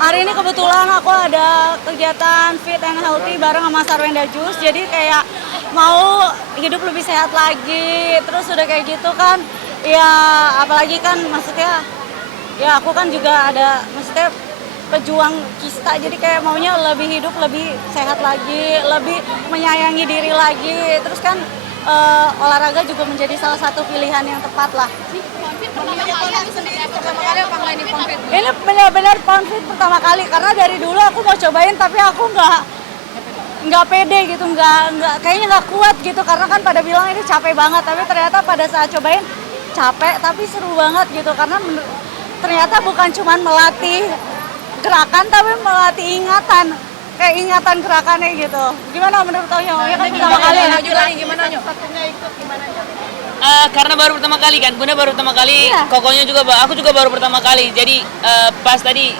Hari ini kebetulan aku ada kegiatan fit and healthy bareng sama Sarwenda Jus. Jadi kayak mau hidup lebih sehat lagi. Terus udah kayak gitu kan, ya apalagi kan maksudnya ya aku kan juga ada maksudnya pejuang kista. Jadi kayak maunya lebih hidup lebih sehat lagi, lebih menyayangi diri lagi. Terus kan olahraga juga menjadi salah satu pilihan yang tepat lah. Ini benar-benar pound-fit pertama kali karena dari dulu aku mau cobain tapi aku nggak pede gitu, nggak kayaknya nggak kuat gitu karena kan pada bilang ini capek banget, tapi ternyata pada saat cobain capek tapi seru banget gitu karena ternyata bukan cuma melatih gerakan tapi melatih ingatan, kayak ingatan gerakannya gitu. Gimana menurut Onyo? Ya kan pertama kali ya. Gimana Nyo? Karena baru pertama kali kan, Bunda baru pertama kali, Iya. Kokonya juga, aku juga baru pertama kali. Jadi pas tadi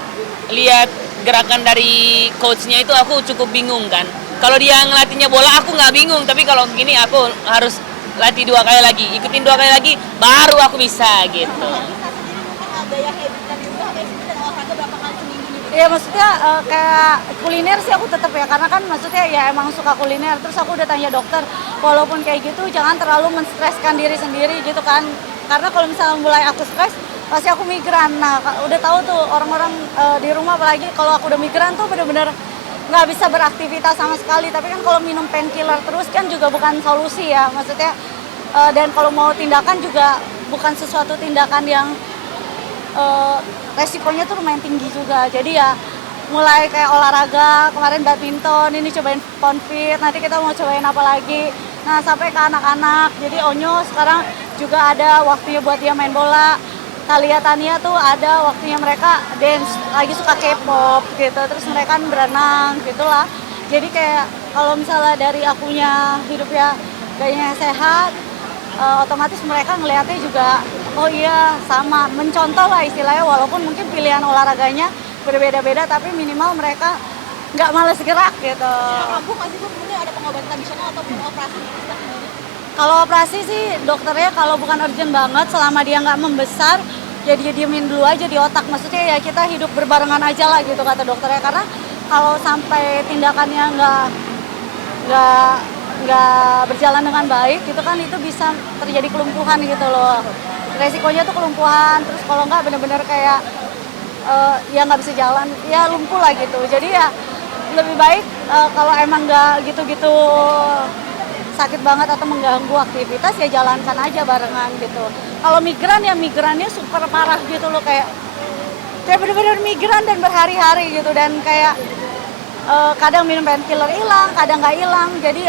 lihat gerakan dari coachnya itu aku cukup bingung kan. Kalau dia ngelatihnya bola aku nggak bingung, tapi kalau gini aku harus latih 2 kali lagi, ikutin 2 kali lagi, baru aku bisa gitu. Ya maksudnya kayak kuliner sih aku tetap ya, karena kan maksudnya ya emang suka kuliner. Terus aku udah tanya dokter, walaupun kayak gitu jangan terlalu menstreskan diri sendiri gitu kan. Karena kalau misalnya mulai aku stres, pasti aku migran. Nah udah tahu tuh orang-orang di rumah, apalagi kalau aku udah migran tuh bener-bener nggak bisa beraktivitas sama sekali. Tapi kan kalau minum painkiller terus kan juga bukan solusi ya, maksudnya. Dan kalau mau tindakan juga bukan sesuatu tindakan yang resikonya tuh lumayan tinggi juga. Jadi ya mulai kayak olahraga, kemarin badminton, ini cobain pound fit, nanti kita mau cobain apa lagi. Nah sampai ke anak-anak, jadi Onyo sekarang juga ada waktunya buat dia main bola. Talia Tania tuh ada waktunya mereka dance, lagi suka K-pop gitu, terus mereka kan berenang gitulah. Jadi kayak kalau misalnya dari akunya hidup ya gayanya sehat, otomatis mereka ngelihatnya juga oh iya sama, mencontoh lah istilahnya, walaupun mungkin pilihan olahraganya berbeda-beda tapi minimal mereka nggak males gerak gitu. Kamu masih punya ada pengobatan tradisional ataupun operasi? Kalau operasi sih dokternya kalau bukan urgent banget, selama dia nggak membesar ya dia diemin dulu aja di otak, maksudnya ya kita hidup berbarengan aja lah gitu kata dokternya. Karena kalau sampai tindakannya nggak berjalan dengan baik gitu kan, itu bisa terjadi kelumpuhan gitu loh. Resikonya tuh kelumpuhan, terus kalau nggak bener-bener kayak ya nggak bisa jalan, ya lumpuh lah gitu. Jadi ya lebih baik kalau emang nggak gitu-gitu sakit banget atau mengganggu aktivitas ya jalankan aja barengan gitu. Kalau migran ya migrannya super parah gitu loh, kayak bener-bener migran dan berhari-hari gitu, dan kayak kadang minum painkiller hilang, kadang nggak hilang. Jadi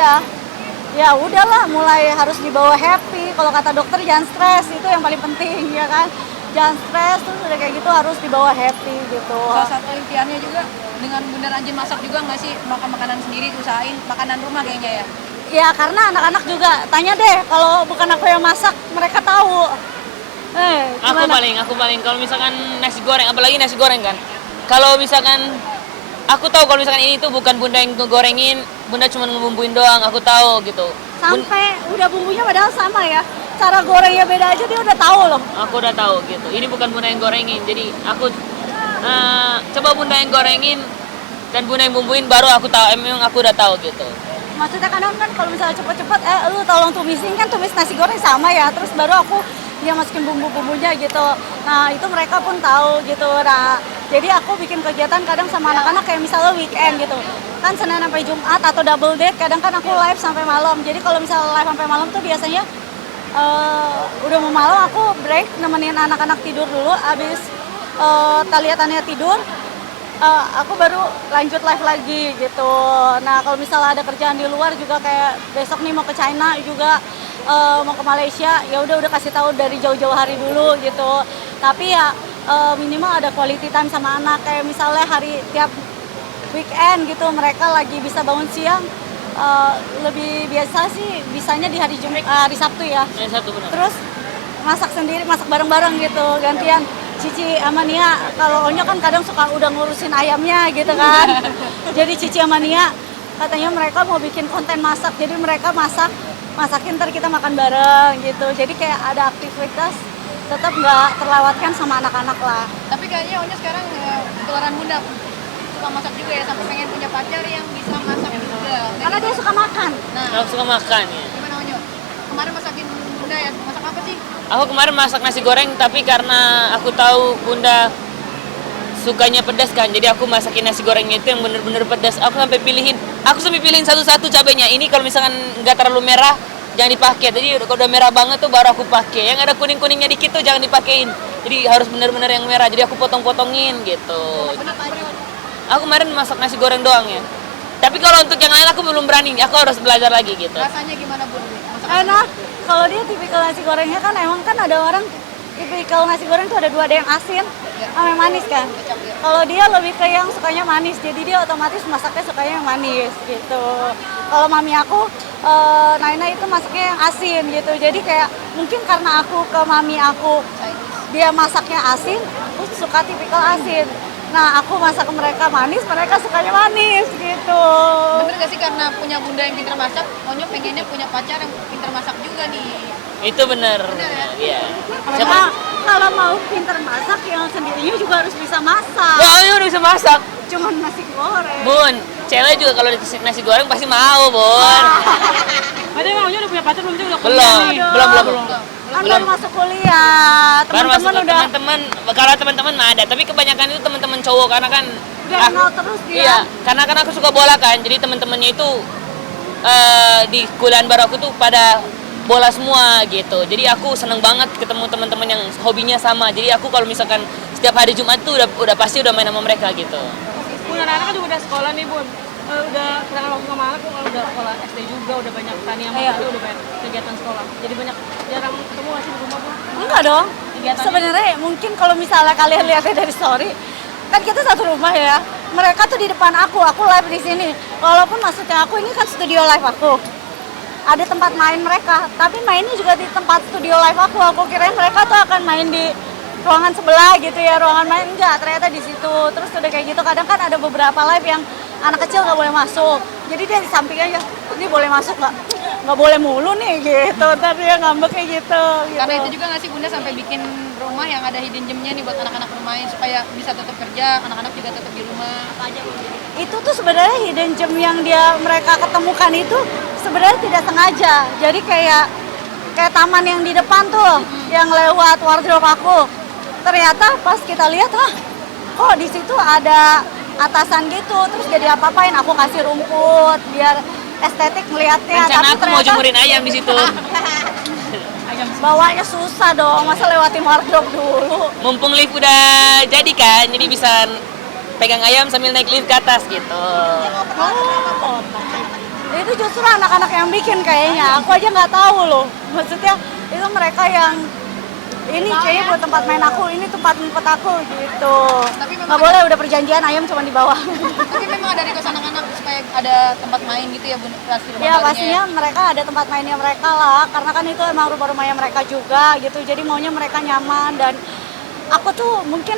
ya udahlah, mulai harus dibawa happy. Kalau kata dokter jangan stres, itu yang paling penting ya kan. Jangan stres, terus udah kayak gitu harus dibawa happy gitu. Salah satu impiannya juga dengan Bunda rajin masak juga nggak sih, makan makanan sendiri, usahain makanan rumah kayaknya ya? Ya karena anak-anak juga tanya deh, kalau bukan aku yang masak mereka tahu. Aku paling kalau misalkan nasi goreng, apalagi nasi goreng kan. Kalau misalkan aku tahu kalau misalkan ini tuh bukan Bunda yang ngegorengin, Bunda cuma ngebumbuin doang, aku tahu gitu. Sampai udah bumbunya padahal sama ya, cara gorengnya beda aja dia udah tahu loh. Aku udah tahu gitu. Ini bukan Bunda yang gorengin, jadi aku coba Bunda yang gorengin dan Bunda yang bumbuin, baru aku tahu. Emang aku udah tahu gitu. Maksudnya kadang kan kalau misalnya cepet-cepet, lu tolong tumisin, kan tumis nasi goreng sama ya, terus baru aku dia masukin bumbu-bumbunya gitu. Nah itu mereka pun tahu gitu. Nah jadi aku bikin kegiatan kadang sama anak-anak kayak misalnya weekend gitu. Kan Senin sampai Jumat atau double date, kadang kan aku live sampai malam. Jadi kalau misalnya live sampai malam tuh biasanya udah mau malam aku break nemenin anak-anak tidur dulu, abis Talia tidur, aku baru lanjut live lagi gitu. Nah kalau misalnya ada kerjaan di luar juga, kayak besok nih mau ke China juga, mau ke Malaysia, ya udah kasih tahu dari jauh-jauh hari dulu gitu. Tapi ya minimal ada quality time sama anak, kayak misalnya tiap weekend gitu mereka lagi bisa bangun siang, lebih biasa sih bisanya di hari Sabtu ya. Satu benar. Terus masak sendiri, masak bareng-bareng gitu, gantian. Cici sama Nia, kalau Onyo kan kadang suka udah ngurusin ayamnya gitu kan. Jadi Cici sama Nia katanya mereka mau bikin konten masak, jadi mereka masakin ntar kita makan bareng gitu. Jadi kayak ada aktivitas tetap nggak terlewatkan sama anak-anak lah. Tapi kayaknya Onya sekarang ketularan bunda suka masak juga ya, sampai pengen punya pacar yang bisa masak juga. Karena dia suka makan. Nah, Aku suka makan ya. gimana Onyo? Kemarin masakin bunda ya, masak apa sih? Aku kemarin masak nasi goreng, tapi karena aku tahu bunda sukanya pedas kan, jadi aku masakin nasi gorengnya itu yang bener-bener pedas. Aku sampai pilihin satu-satu cabenya. Ini kalau misalkan nggak terlalu merah, jangan dipakai. Jadi kalau udah merah banget tuh baru aku pakai. Yang ada kuning-kuningnya dikit tuh jangan dipakein. Jadi harus bener-bener yang merah. Jadi aku potong-potongin gitu. Aku kemarin masak nasi goreng doang ya. Tapi kalau untuk yang lain aku belum berani. Aku harus belajar lagi gitu. Rasanya gimana bun? Enak. Kalau dia tipikal nasi gorengnya kan emang kan ada orang tipikal nasi goreng tuh ada dua, ada yang asin sama yang manis kan. Kalau dia lebih ke yang sukanya manis, jadi dia otomatis masaknya sukanya yang manis gitu. Kalau mami aku, Naina itu masaknya yang asin gitu. Jadi kayak mungkin karena aku ke mami aku dia masaknya asin, aku suka tipikal asin. Nah aku masak ke mereka manis, mereka sukanya manis gitu. Bener gak sih karena punya bunda yang pintar masak, Onyo pengennya punya pacar yang pintar masak juga nih. Itu bener. Iya. Karena kalau mau pinter masak yang sendirinya juga harus bisa masak. Wah, ini udah bisa masak. Cuman nasi goreng. Bun, cewek juga kalau dikasih nasi goreng pasti mau, Bun. Berarti emang udah punya pacar belum sih? Udah Belum, kuliah nih? belum. Kan baru masuk kuliah, Baru masuk teman-teman udah kalau teman-teman mah ada, tapi kebanyakan itu teman-teman cowok karena kan kenal terus dia. iya, karena kan aku suka bola kan. Jadi teman-temannya itu di kuliah baru aku tuh pada bola semua gitu. Jadi aku seneng banget ketemu teman-teman yang hobinya sama. Jadi aku kalau misalkan setiap hari Jumat tuh udah pasti udah main sama mereka gitu. Bun, anak-anak kan juga udah sekolah nih, Bun. Udah sedangkan waktu sama anak kalau udah sekolah SD juga, udah banyak tani yang Iya. udah banyak kegiatan sekolah. Jadi banyak jarang ketemu nggak sih di rumah, Bun? Enggak dong. Kegiatannya? Sebenarnya mungkin kalau misalnya kalian lihatnya dari story, kan kita satu rumah ya. Mereka tuh di depan aku live di sini. Walaupun maksudnya aku ini kan studio live aku. Ada tempat main mereka, tapi mainnya juga di tempat studio live aku. Aku kirain mereka tuh akan main di ruangan sebelah gitu ya, ruangan main. Enggak, ternyata di situ. Terus udah kayak gitu, kadang kan ada beberapa live yang anak kecil nggak boleh masuk. Jadi dia di samping aja, ini boleh masuk nggak? Nggak boleh mulu nih gitu. Tapi dia ngambek kayak gitu. Karena itu juga nggak sih bunda sampai bikin rumah yang ada hidden gemnya nih buat anak-anak bermain supaya bisa tetap kerja, anak-anak juga tetap di rumah. Apa aja Bun? Itu tuh sebenarnya hidden gem yang mereka ketemukan itu sebenarnya tidak sengaja. Jadi kayak taman yang di depan tuh yang lewat wardrobe aku. Ternyata pas kita lihat, kok di situ ada atasan gitu. Terus jadi apa-apain aku kasih rumput biar estetik melihatnya. Rencana Tapi aku mau jemurin ayam di situ. bawanya susah dong, masa lewatin wardrobe dulu. Mumpung lift udah jadi kan, jadi bisa pegang ayam sambil naik lift ke atas gitu. Itu justru anak-anak yang bikin kayaknya. Aku aja nggak tahu loh. Maksudnya itu mereka yang ini kayaknya buat tempat main aku, ini tempat ngumpet aku gitu. Tapi memang Nggak boleh, udah perjanjian ayam cuma di bawah. Tapi memang ada request anak-anak supaya ada tempat main gitu ya bun, pasti rumah Ya barunya pastinya mereka ada tempat mainnya mereka lah, karena kan itu emang rumah-rumahnya mereka juga gitu. Jadi maunya mereka nyaman, dan aku tuh mungkin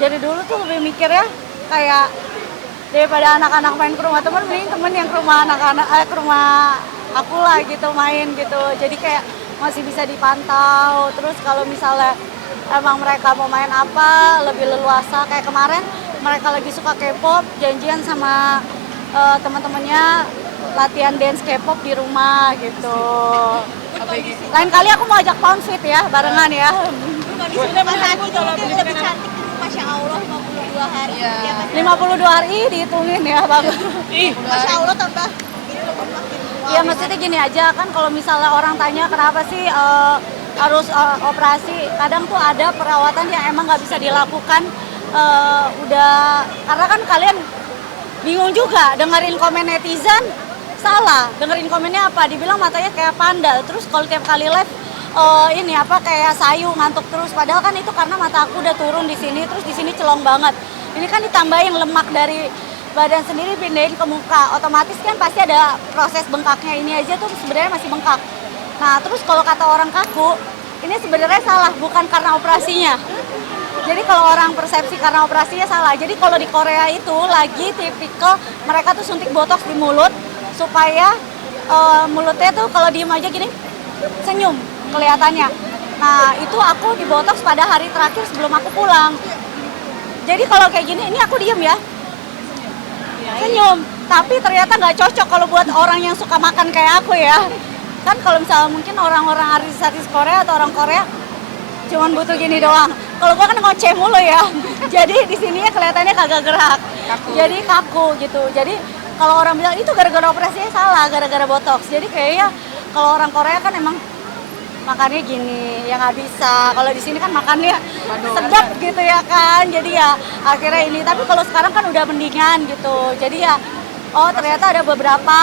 dari dulu tuh lebih mikir ya kayak daripada anak-anak main ke rumah temen, mending temen yang ke rumah anak-anak ke rumah aku lah gitu main gitu. Jadi kayak masih bisa dipantau. Terus kalau misalnya emang mereka mau main apa lebih leluasa, kayak kemarin mereka lagi suka K-pop, janjian sama teman-temannya latihan dance K-pop di rumah gitu. Lain kali aku mau ajak Pound Fit ya, barengan ya. Udah menunggu kalau lebih cantik, Masya Allah 52 hari. Iya. Ya, Mas. 52 hari dihitungin ya, bagus. Masya Allah tambah ini lebih makin wow. Ya maksudnya gini aja kan, kalau misalnya orang tanya kenapa sih harus operasi, kadang tuh ada perawatan yang emang nggak bisa dilakukan udah, karena kan kalian bingung juga dengerin komen netizen, salah dengerin komennya apa, dibilang matanya kayak panda, terus kalau tiap kali live ini apa kayak sayu ngantuk terus, padahal kan itu karena mata aku udah turun di sini, terus di sini celong banget. Ini kan ditambahin lemak dari badan sendiri pindahin ke muka, otomatis kan pasti ada proses bengkaknya. Ini aja tuh sebenarnya masih bengkak. Nah terus kalau kata orang kaku, ini sebenarnya salah, bukan karena operasinya. Jadi kalau orang persepsi karena operasinya salah. Jadi kalau di Korea itu lagi tipikal mereka tuh suntik botox di mulut supaya mulutnya tuh kalau diem aja gini senyum kelihatannya. Nah itu aku di botox pada hari terakhir sebelum aku pulang. Jadi kalau kayak gini, ini aku diem ya, senyum. Tapi ternyata nggak cocok kalau buat orang yang suka makan kayak aku ya. Kan kalau misalnya mungkin orang-orang artis-artis Korea atau orang Korea cuman butuh gini doang. Kalau gua kan ngoceh mulu ya. Jadi di sininya kelihatannya kagak gerak. Jadi kaku gitu. Jadi kalau orang bilang itu gara-gara operasinya salah, gara-gara botox. Jadi kayaknya kalau orang Korea kan emang makannya gini, ya nggak bisa. Kalau di sini kan makannya sedap gitu ya kan. Jadi ya akhirnya ini. Tapi kalau sekarang kan udah mendingan gitu. Jadi ya oh ternyata ada beberapa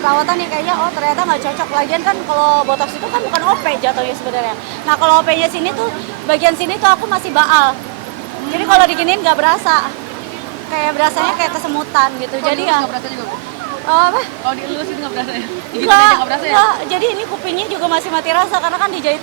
perawatan yang kayaknya oh ternyata nggak cocok. Lagian kan kalau botox itu kan bukan OP jatuhnya sebenarnya. Nah kalau OP-nya sini tuh bagian sini tuh aku masih baal. Jadi kalau diginiin nggak berasa. Kayak berasanya kayak kesemutan gitu. Jadi ya nggak berasa juga, Bu? apa? Kalau dielus itu nggak berasa ya? Digigit aja nggak berasa ya? Enggak. Jadi ini kupingnya juga masih mati rasa karena kan dijahitnya